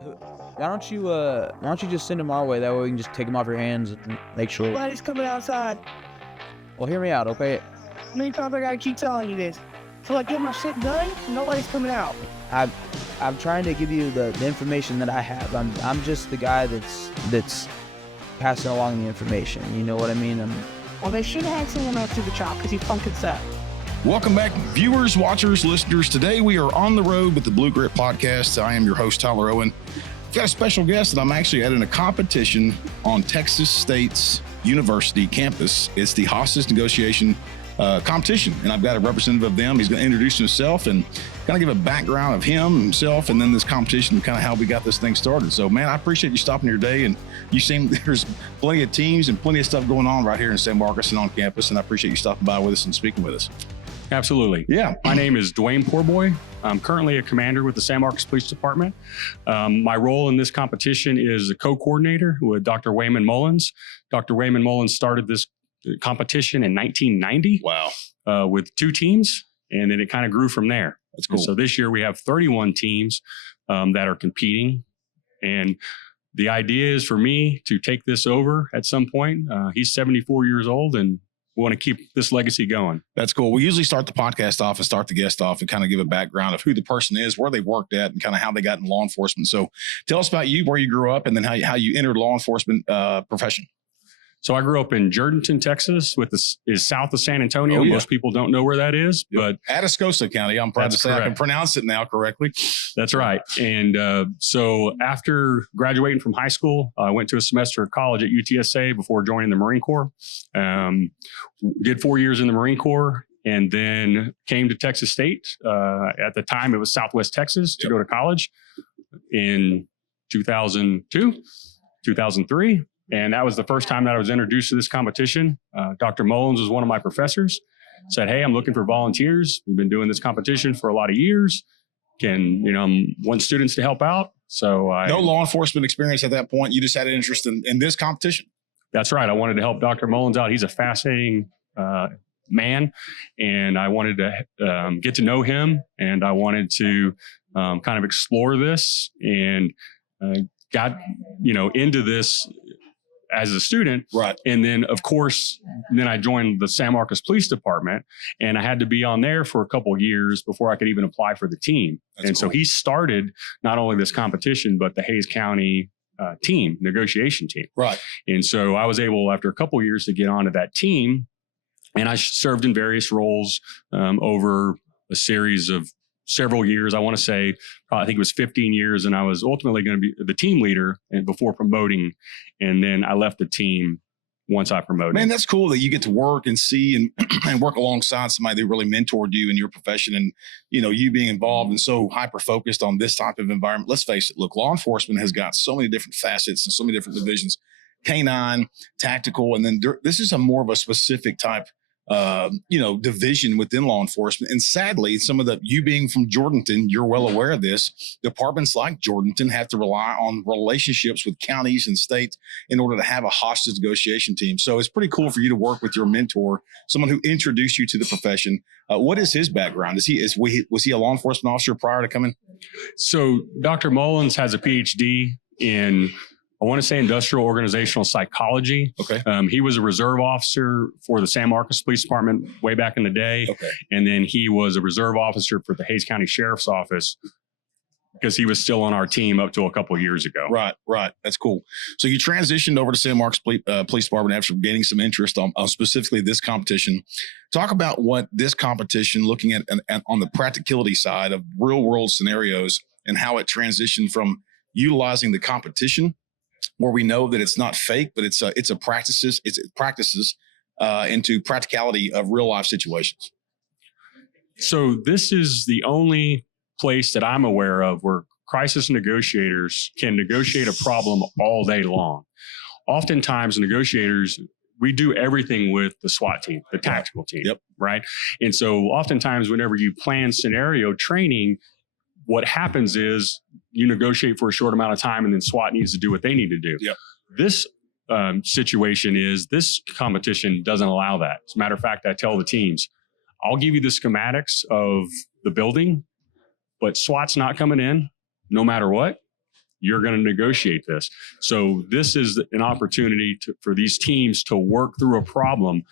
Why don't you just send him our way? That way we can just take him off your hands and make sure. Nobody's coming outside. Well, hear me out, okay? How many times I gotta keep telling you this? Till I get my shit done, nobody's coming out. I'm trying to give you the information that I have. I'm just the guy that's passing along the information. You know what I mean? Well, they should have had someone else do the job because he fucking sucked. Welcome back, viewers, watchers, listeners. Today we are on the road with the Blue Grit Podcast. I am your host, Tyler Owen. I've got a special guest that I'm actually at in a competition on Texas State's University campus. It's the hostage negotiation competition, and I've got a representative of them. He's going to introduce himself and kind of give a background of himself, and then this competition and kind of how we got this thing started. So, man, I appreciate you stopping your day, and you seem there's plenty of teams and plenty of stuff going on right here in San Marcos and on campus, and I appreciate you stopping by with us and speaking with us. Absolutely. Yeah. My name is Duwayne Poorboy. I'm currently a commander with the San Marcos Police Department. My role in this competition is a co-coordinator with Dr. Wayman Mullins. Dr. Wayman Mullins started this competition in 1990. Wow. With 2 teams, and then it kind of grew from there. That's cool. And so this year we have 31 teams that are competing, and the idea is for me to take this over at some point. He's 74 years old, and we want to keep this legacy going. That's cool. We usually start the podcast off and start the guest off and kind of give a background of who the person is, where they worked at, and kind of how they got in law enforcement. So tell us about you, where you grew up, and then how you entered law enforcement profession. So I grew up in Jourdanton, Texas, is south of San Antonio. Oh, yeah. Most people don't know where that is, but Atascosa County. I'm proud to say correct. I can pronounce it now correctly. That's right. And so after graduating from high school, I went to a semester of college at UTSA before joining the Marine Corps. Did 4 years in the Marine Corps, and then came to Texas State. At the time, it was Southwest Texas to go to college in 2002, 2003. And that was the first time that I was introduced to this competition. Dr. Mullins was one of my professors. Said, "Hey, I'm looking for volunteers. We've been doing this competition for a lot of years. Want students to help out." So no law enforcement experience at that point. You just had an interest in this competition. That's right. I wanted to help Dr. Mullins out. He's a fascinating man, and I wanted to get to know him, and I wanted to kind of explore this, and got into this as a student. Right. And then, of course, I joined the San Marcos Police Department, and I had to be on there for a couple of years before I could even apply for the team. So he started not only this competition, but the Hays County negotiation team. Right. And so I was able, after a couple of years, to get onto that team, and I served in various roles over a series of several years. I want to say, I think it was 15 years, and I was ultimately going to be the team leader and before promoting. And then I left the team once I promoted. Man, that's cool that you get to work and see and work alongside somebody that really mentored you in your profession, and you being involved and so hyper focused on this type of environment. Let's face it. Look, law enforcement has got so many different facets and so many different divisions: canine, tactical, and then this is a more of a specific type division within law enforcement. And sadly, you being from Jourdanton, you're well aware of this. Departments like Jourdanton have to rely on relationships with counties and states in order to have a hostage negotiation team. So it's pretty cool for you to work with your mentor, someone who introduced you to the profession. What is his background? Was he a law enforcement officer prior to coming? So Dr. Mullins has a PhD in, I want to say, industrial organizational psychology. Okay. He was a reserve officer for the San Marcos Police Department way back in the day. Okay. And then he was a reserve officer for the Hays County Sheriff's Office because he was still on our team up to a couple of years ago. Right. That's cool. So you transitioned over to San Marcos Police Department after gaining some interest on specifically this competition. Talk about what this competition, looking at on the practicality side of real world scenarios, and how it transitioned from utilizing the competition, where we know that it's not fake, but it's practices into practicality of real life situations. So this is the only place that I'm aware of where crisis negotiators can negotiate a problem all day long. Oftentimes, negotiators, we do everything with the SWAT team, the tactical team, Yep. right? And so oftentimes, whenever you plan scenario training, what happens is you negotiate for a short amount of time, and then SWAT needs to do what they need to do. Yep. This situation is, this competition doesn't allow that. As a matter of fact, I tell the teams, I'll give you the schematics of the building, but SWAT's not coming in no matter what. you're going to negotiate this. So this is an opportunity for these teams to work through a problem.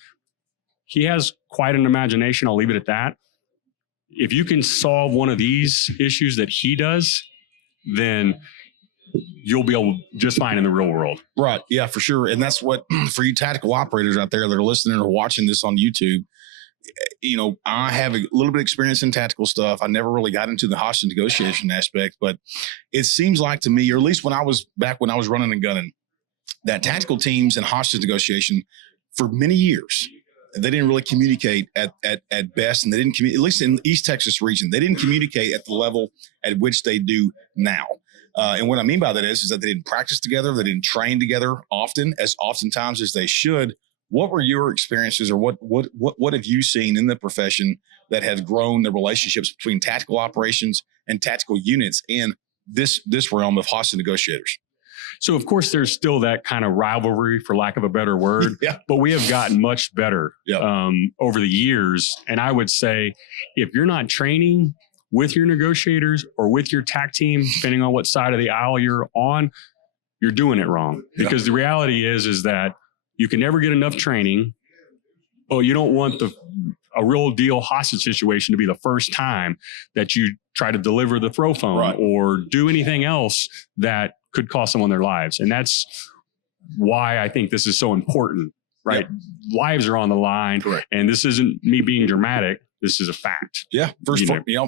He has quite an imagination. I'll leave it at that. If you can solve one of these issues that he does, then you'll be able just fine in the real world. Right. Yeah, for sure. And that's what, for you tactical operators out there that are listening or watching this on YouTube, I have a little bit of experience in tactical stuff. I never really got into the hostage negotiation aspect, but it seems like to me, or at least when I was running and gunning, that tactical teams and hostage negotiation for many years, they didn't really communicate at best. And they didn't communicate, at least in the East Texas region, they didn't communicate at the level at which they do now. And what I mean by that is that they didn't practice together. They didn't train together oftentimes as they should. What were your experiences, or what have you seen in the profession that has grown the relationships between tactical operations and tactical units in this realm of hostage negotiators? So, of course, there's still that kind of rivalry, for lack of a better word, but we have gotten much better over the years. And I would say, if you're not training with your negotiators or with your TAC team, depending on what side of the aisle you're on, you're doing it wrong. Because the reality is that you can never get enough training. But you don't want a real deal hostage situation to be the first time that you try to deliver the throw phone or do anything else that could cost someone their lives. And that's why I think this is so important, right? Yep. Lives are on the line. Correct. And this isn't me being dramatic. This is a fact. Yeah.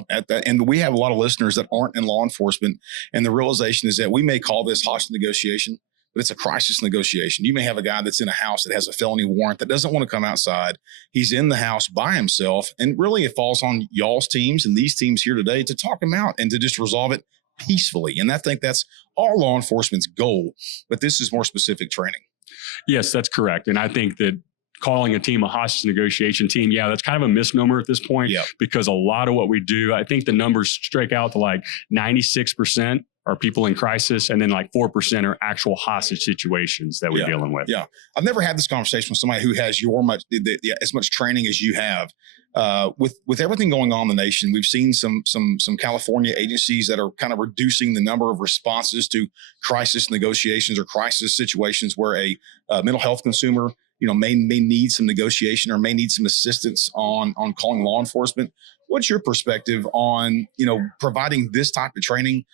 At that, and we have a lot of listeners that aren't in law enforcement. And the realization is that we may call this hostage negotiation, but it's a crisis negotiation. You may have a guy that's in a house that has a felony warrant that doesn't want to come outside. He's in the house by himself. And really it falls on y'all's teams and these teams here today to talk him out and to just resolve it peacefully. And I think that's all law enforcement's goal, but this is more specific training. Yes, that's correct. And I think that calling a team a hostage negotiation team, that's kind of a misnomer at this point, because a lot of what we do, I think the numbers strike out to like 96% are people in crisis, and then like 4% are actual hostage situations that we're dealing with. Yeah. I've never had this conversation with somebody who has as much training as you have. With everything going on in the nation, we've seen some California agencies that are kind of reducing the number of responses to crisis negotiations or crisis situations where a mental health consumer, may need some negotiation or may need some assistance on calling law enforcement. What's your perspective on, providing this type of training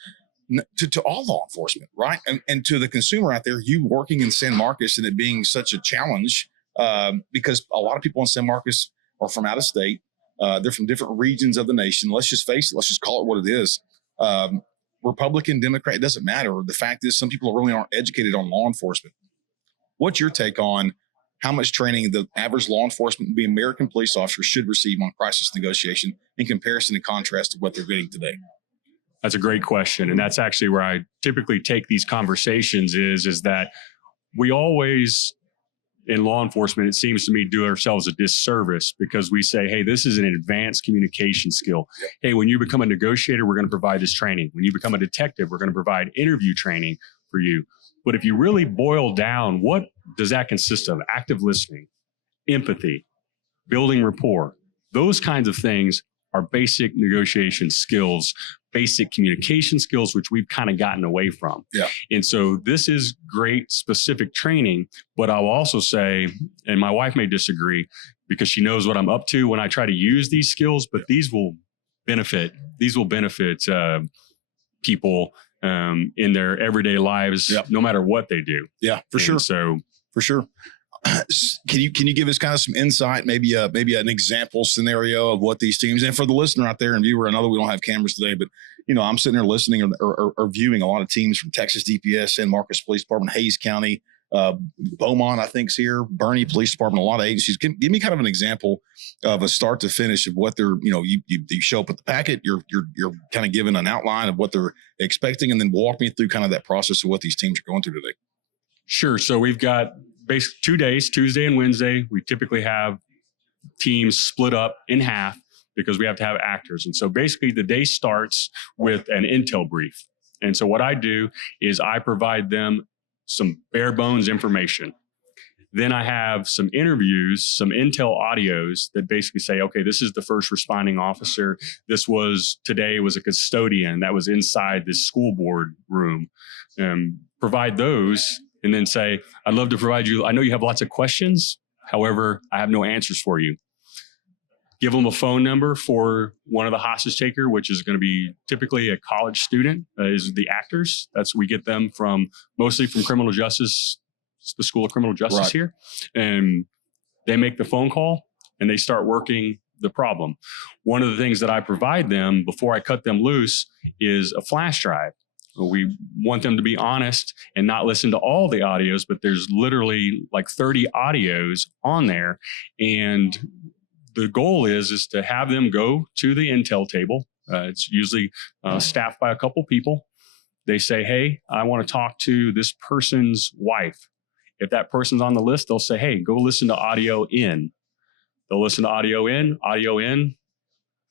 to all law enforcement, right? And to the consumer out there, you working in San Marcos and it being such a challenge, because a lot of people in San Marcos are from out of state. They're from different regions of the nation. Let's just face it. Let's just call it what it is. Republican, Democrat, it doesn't matter. The fact is some people really aren't educated on law enforcement. What's your take on how much training the average law enforcement, the American police officer, should receive on crisis negotiation in comparison and contrast to what they're getting today? That's a great question. And that's actually where I typically take these conversations is that we always, in law enforcement, it seems to me, do ourselves a disservice because we say, hey, this is an advanced communication skill. Hey, when you become a negotiator, we're going to provide this training. When you become a detective, we're going to provide interview training for you. But if you really boil down, what does that consist of? Active listening, empathy, building rapport. Those kinds of things are basic negotiation skills, basic communication skills, which we've kind of gotten away from. Yeah. And so this is great specific training, but I'll also say, and my wife may disagree because she knows what I'm up to when I try to use these skills, but these will benefit people in their everyday lives, no matter what they do. Yeah, for sure. Can you give us kind of some insight, maybe an example scenario of what these teams, and for the listener out there and viewer, I know that we don't have cameras today, but I'm sitting there listening or viewing a lot of teams from Texas DPS, San Marcos Police Department, Hayes County, Beaumont, I think is here, Bernie Police Department, a lot of agencies. Give me kind of an example of a start to finish of what they're, you show up with the packet, you're kind of given an outline of what they're expecting, and then walk me through kind of that process of what these teams are going through today. Sure. So we've got basically 2 days, Tuesday and Wednesday. We typically have teams split up in half because we have to have actors. And so basically the day starts with an intel brief. And so what I do is I provide them some bare bones information. Then I have some interviews, some intel audios that basically say, okay, this is the first responding officer. Today was a custodian that was inside this school board room. Provide those and then say, I'd love to provide you. I know you have lots of questions. However, I have no answers for you. Give them a phone number for one of the hostage taker, which is going to be typically a college student, is the actors. We get them mostly from criminal justice, the School of Criminal Justice here. And they make the phone call and they start working the problem. One of the things that I provide them before I cut them loose is a flash drive. We want them to be honest and not listen to all the audios, but there's literally like 30 audios on there. And the goal is to have them go to the intel table. It's usually staffed by a couple people. They say, hey, I want to talk to this person's wife. If that person's on the list, they'll say, hey, go listen to audio in. They'll listen to audio in. Audio in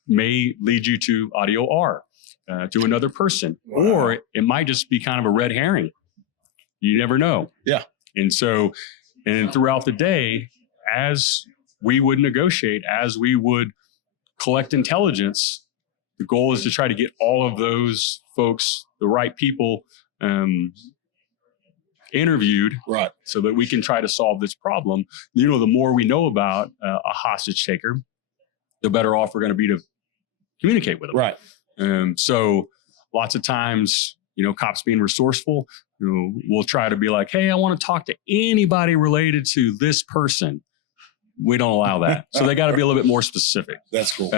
may lead you to audio R, to another person. Wow. Or it might just be kind of a red herring. You never know. Yeah. And throughout the day, as we would negotiate, as we would collect intelligence, the goal is to try to get all of those folks, the right people, interviewed, right, so that we can try to solve this problem. The more we know about a hostage taker, the better off we're going to be to communicate with them. Right. So lots of times, cops being resourceful, we'll try to be like, hey, I want to talk to anybody related to this person. We don't allow that. So they got to be a little bit more specific. That's cool.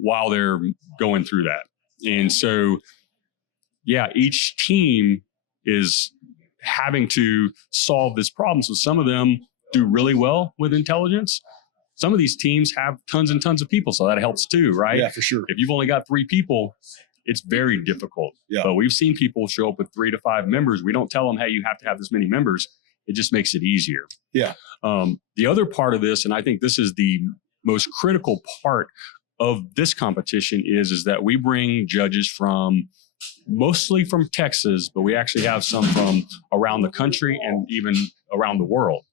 While they're going through that. And so, each team is having to solve this problem. So some of them do really well with intelligence. Some of these teams have tons and tons of people. So that helps too, right? Yeah, for sure. If you've only got 3 people, it's very difficult. Yeah. But we've seen people show up with 3 to 5 members. We don't tell them, hey, you have to have this many members. It just makes it easier. Yeah. The other part of this, and I think this is the most critical part of this competition, is that we bring judges mostly from Texas, but we actually have some from around the country and even around the world.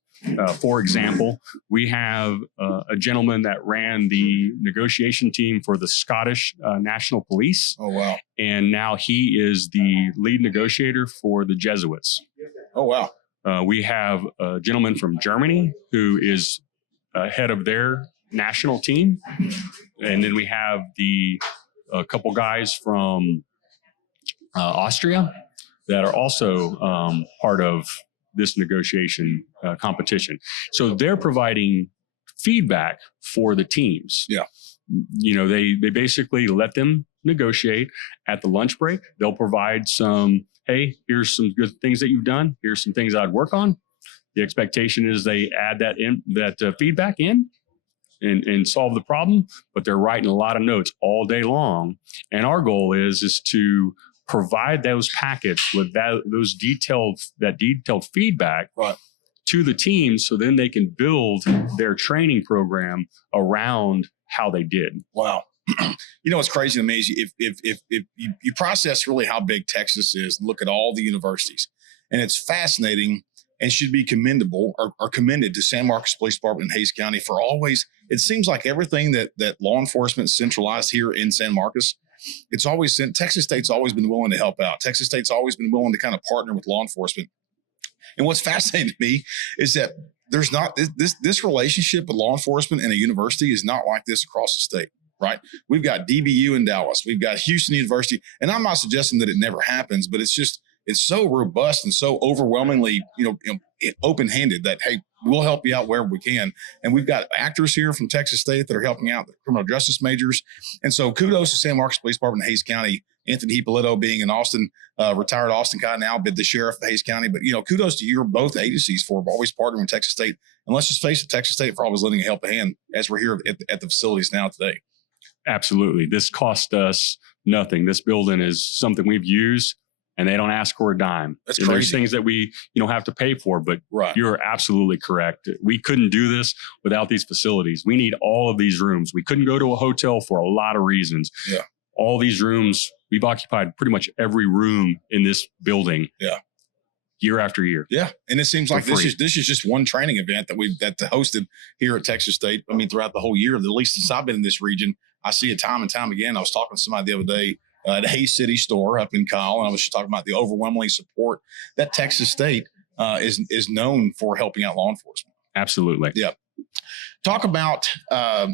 For example, we have a gentleman that ran the negotiation team for the Scottish National Police. Oh, wow. And now he is the lead negotiator for the Jesuits. Oh, wow. We have a gentleman from Germany who is head of their national team. And then we have a couple guys from Austria that are also part of this negotiation competition. So they're providing feedback for the teams. Yeah. They basically let them negotiate. At the lunch break, they'll provide some, hey, here's some good things that you've done. Here's some things I'd work on. The expectation is they add that feedback in and solve the problem, but they're writing a lot of notes all day long. And our goal is to provide those packets with that detailed feedback right, to the team, so then they can build their training program around how they did. Wow. What's crazy to me is if you process really how big Texas is and look at all the universities, and it's fascinating and should be commendable or commended to San Marcos Police Department in Hays County for always, it seems like everything that law enforcement centralized here in San Marcos, it's always Texas State's always been willing to help out. Texas State's always been willing to kind of partner with law enforcement. And what's fascinating to me is that there's not this relationship with law enforcement and a university is not like this across the state, right? We've got DBU in Dallas. We've got Houston University. And I'm not suggesting that it never happens, but it's so robust and so overwhelmingly, open-handed that, hey, we'll help you out wherever we can. And we've got actors here from Texas State that are helping out the criminal justice majors. And so kudos to San Marcos Police Department in Hays County. Anthony Hippolito being an Austin, retired Austin guy now, but the sheriff of Hays County. But, kudos to your both agencies for always partnering with Texas State. And let's just face it, Texas State for always lending a helping hand as we're here at the facilities now today. Absolutely. This cost us nothing. This building is something we've used, and they don't ask for a dime. That's crazy. There's things that we, have to pay for, but right, you're absolutely correct. We couldn't do this without these facilities. We need all of these rooms. We couldn't go to a hotel for a lot of reasons. Yeah. All these rooms, we've occupied pretty much every room in this building. Yeah. year after year. Yeah. And it seems like For free. this is just one training event that hosted here at Texas State. I mean, throughout the whole year, at least since I've been in this region, I see it time and time again. I was talking to somebody the other day at a Hayes City store up in Kyle, and I was just talking about the overwhelmingly support that Texas State is known for helping out law enforcement. Absolutely. Yeah. Talk about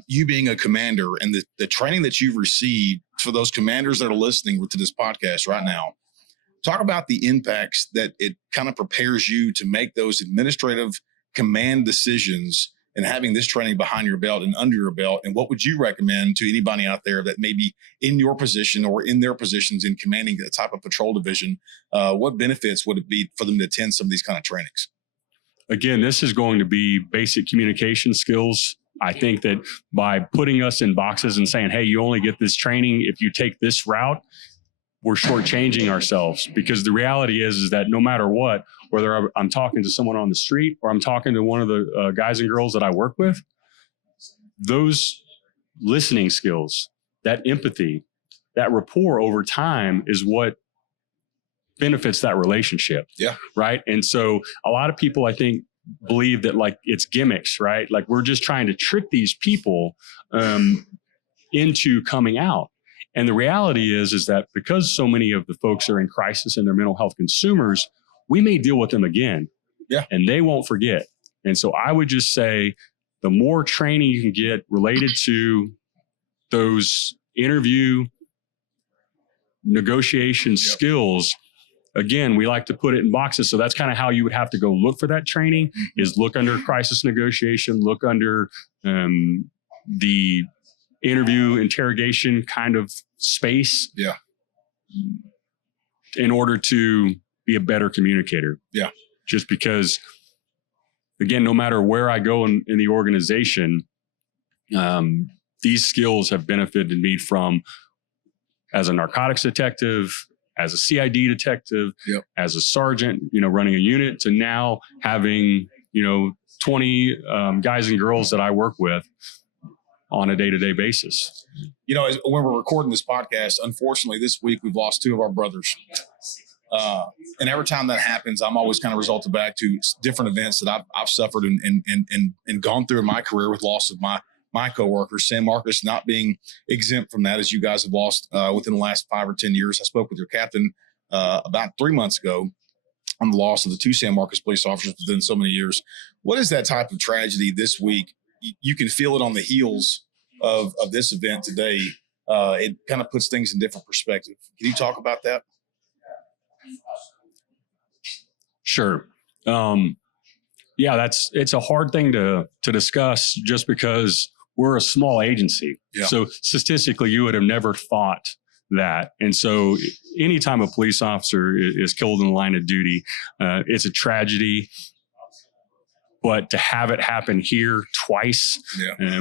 you being a commander and the training that you've received for those commanders that are listening to this podcast right now. Talk about the impacts that it kind of prepares you to make those administrative command decisions and having this training behind your belt and under your belt. And what would you recommend to anybody out there that may be in your position or in their positions in commanding a type of patrol division? What benefits would it be for them to attend some of these kind of trainings? Again, this is going to be basic communication skills. I think that by putting us in boxes and saying, hey, you only get this training if you take this route, we're shortchanging ourselves, because the reality is that no matter what, whether I'm talking to someone on the street or I'm talking to one of the guys and girls that I work with, those listening skills, that empathy, that rapport over time is what benefits that relationship. Yeah. Right. And so a lot of people, I think, believe that like it's gimmicks, right? Like we're just trying to trick these people into coming out. And the reality is that because so many of the folks are in crisis and they're mental health consumers, we may deal with them again. Yeah. And they won't forget. And so I would just say the more training you can get related to those interview negotiation skills, again, we like to put it in boxes. So that's kind of how you would have to go look for that training, is look under crisis negotiation, look under the interview interrogation kind of space. Yeah. In order to be a better communicator. Yeah. Just because, again, no matter where I go in the organization, these skills have benefited me from as a narcotics detective, as a CID detective, as a sergeant, running a unit, to now having, 20 guys and girls that I work with on a day-to-day basis. When we're recording this podcast, unfortunately, this week we've lost two of our brothers. And every time that happens, I'm always kind of resulted back to different events that I've suffered and gone through in my career with loss of my coworkers. San Marcos not being exempt from that, as you guys have lost within the last 5 or 10 years. I spoke with your captain about 3 months ago on the loss of the 2 San Marcos police officers within so many years. What is that type of tragedy this week? You can feel it on the heels of this event today. It kind of puts things in different perspective. Can you talk about that? Sure. It's a hard thing to discuss just because we're a small agency. Yeah. So statistically, you would have never thought that. And so anytime a police officer is killed in the line of duty, it's a tragedy. But to have it happen here twice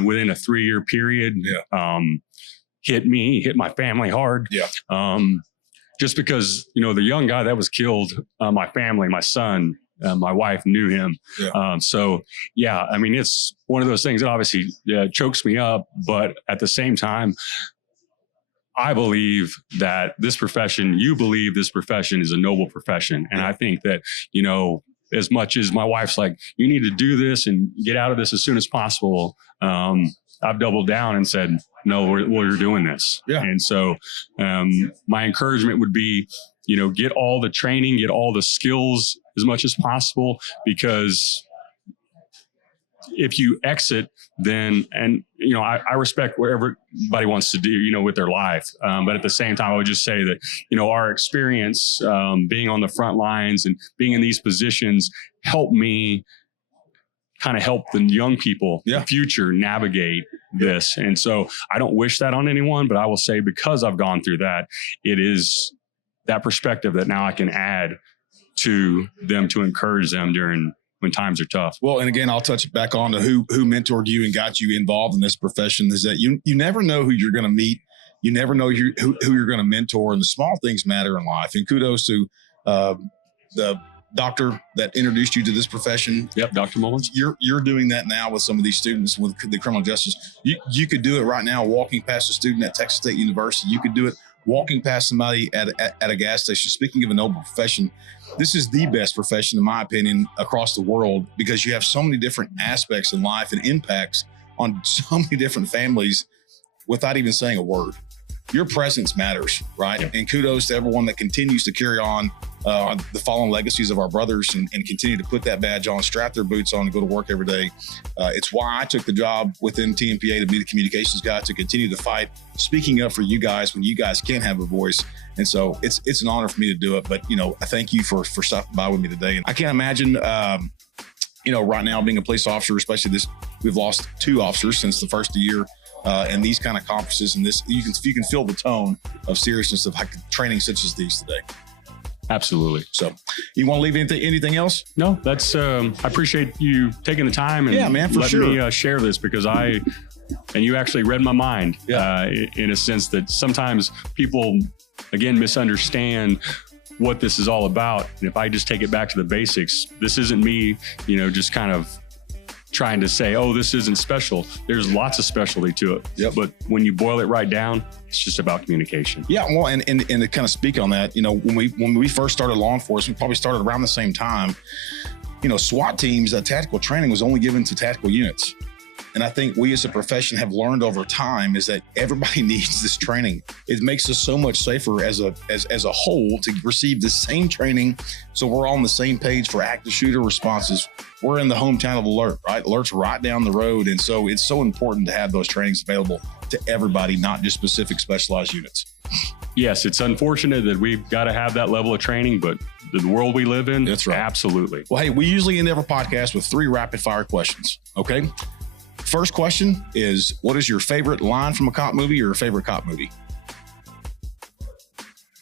within a 3-year period, hit my family hard. Yeah. Just because, the young guy that was killed, my family, my son, my wife knew him. Yeah. It's one of those things that obviously chokes me up. But at the same time, I believe that you believe this profession is a noble profession. And I think that, as much as my wife's like, you need to do this and get out of this as soon as possible, I've doubled down and said, no, we're doing this. Yeah. And so my encouragement would be, get all the training, get all the skills as much as possible, because if you exit, then, I respect what everybody wants to do, with their life. But at the same time, I would just say that, our experience being on the front lines and being in these positions helped me kind of help the young people in the future navigate this. And so I don't wish that on anyone, but I will say, because I've gone through that, it is that perspective that now I can add to them to encourage them when times are tough. Well, and again, I'll touch back on to who mentored you and got you involved in this profession, is that you never know who you're going to meet. You never know who you're going to mentor, and the small things matter in life. And kudos to the doctor that introduced you to this profession. Yep, Dr. Mullins. You're doing that now with some of these students with the criminal justice. You could do it right now walking past a student at Texas State University. You could do it walking past somebody at a gas station. Speaking of a noble profession, this is the best profession, in my opinion, across the world, because you have so many different aspects in life and impacts on so many different families without even saying a word. Your presence matters, right? Yeah. And kudos to everyone that continues to carry on the fallen legacies of our brothers and continue to put that badge on, strap their boots on, and go to work every day. It's why I took the job within Tmpa to be the communications guy, to continue the fight, speaking up for you guys when you guys can't have a voice. And so it's an honor for me to do it. But, I thank you for stopping by with me today. And I can't imagine, right now being a police officer, especially we've lost 2 officers since the first of the year. And these kind of conferences, and you can feel the tone of seriousness of training such as these today. Absolutely. So, you want to leave anything else? No, that's I appreciate you taking the time and letting me share this, because you actually read my mind in a sense that sometimes people, again, misunderstand what this is all about. And if I just take it back to the basics, this isn't me, just kind of trying to say, oh, this isn't special. There's lots of specialty to it. Yep. But when you boil it right down, it's just about communication. Yeah, well, and to kind of speak on that, when we first started law enforcement, probably started around the same time, SWAT teams, tactical training was only given to tactical units. And I think we as a profession have learned over time is that everybody needs this training. It makes us so much safer as a whole to receive the same training. So we're all on the same page for active shooter responses. We're in the hometown of alert, right? Alert's right down the road. And so it's so important to have those trainings available to everybody, not just specific specialized units. Yes, it's unfortunate that we've got to have that level of training, but the world we live in, that's right. Absolutely. Well, hey, we usually end every podcast with 3 rapid fire questions. Okay. First question is, what is your favorite line from a cop movie or your favorite cop movie?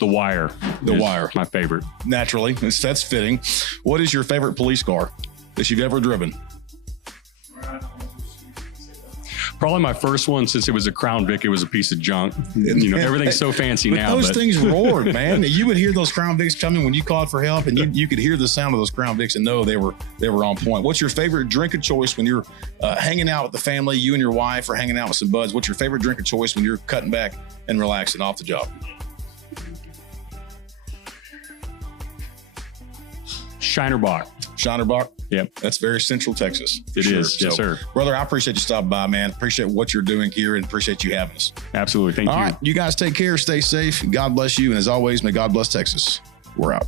The Wire. The Wire. My favorite. Naturally. That's fitting. What is your favorite police car that you've ever driven? Probably my first one, since it was a Crown Vic, it was a piece of junk. Everything's so fancy now. Those things roared, man. You would hear those Crown Vics coming when you called for help, and you could hear the sound of those Crown Vics and know they were on point. What's your favorite drink of choice when you're hanging out with the family, you and your wife, or hanging out with some buds? What's your favorite drink of choice when you're cutting back and relaxing off the job? Shinerbach. Shinerbach? Yep. That's very Central Texas. It is. Yes, sir. Brother, I appreciate you stopping by, man. Appreciate what you're doing here and appreciate you having us. Absolutely. Thank you. All right. You guys take care. Stay safe. God bless you. And as always, may God bless Texas. We're out.